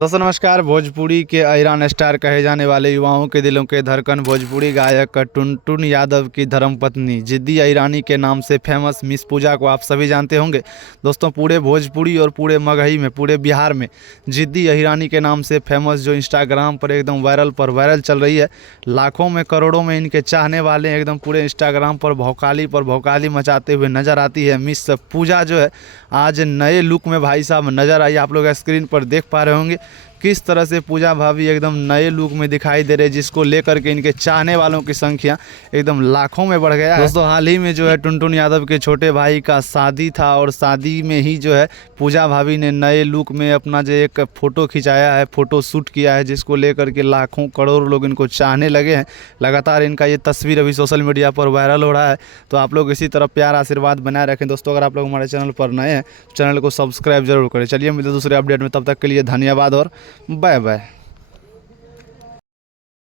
दोस्तों नमस्कार। भोजपुरी के अहिरान स्टार कहे जाने वाले युवाओं के दिलों के धड़कन भोजपुरी गायक टुनटुन यादव की धर्मपत्नी जिद्दी अहिरानी के नाम से फेमस मिस पूजा को आप सभी जानते होंगे। दोस्तों पूरे भोजपुरी और पूरे मगही में, पूरे बिहार में जिद्दी अहिरानी के नाम से फेमस जो इंस्टाग्राम पर एकदम वायरल चल रही है। लाखों में करोड़ों में इनके चाहने वाले एकदम पूरे इंस्टाग्राम पर भौकाली मचाते हुए नजर आती है। मिस पूजा जो है आज नए लुक में भाई साहब नजर आई। आप लोग स्क्रीन पर देख पा रहे होंगे किस तरह से पूजा भाभी एकदम नए लुक में दिखाई दे रहे, जिसको लेकर के इनके चाहने वालों की संख्या एकदम लाखों में बढ़ गया है। दोस्तों हाल ही में जो है टुनटुन यादव के छोटे भाई का शादी था और शादी में ही जो है पूजा भाभी ने नए लुक में अपना जो एक फ़ोटो खिंचाया है, फ़ोटो शूट किया है, जिसको लेकर के लाखों करोड़ लोग इनको चाहने लगे हैं। लगातार इनका ये तस्वीर अभी सोशल मीडिया पर वायरल हो रहा है। तो आप लोग इसी तरह प्यार आशीर्वाद बनाए रखें। दोस्तों अगर आप लोग हमारे चैनल पर नए हैं चैनल को सब्सक्राइब जरूर करें। चलिए मिलते दूसरे अपडेट में, तब तक के लिए धन्यवाद और बाय बाय।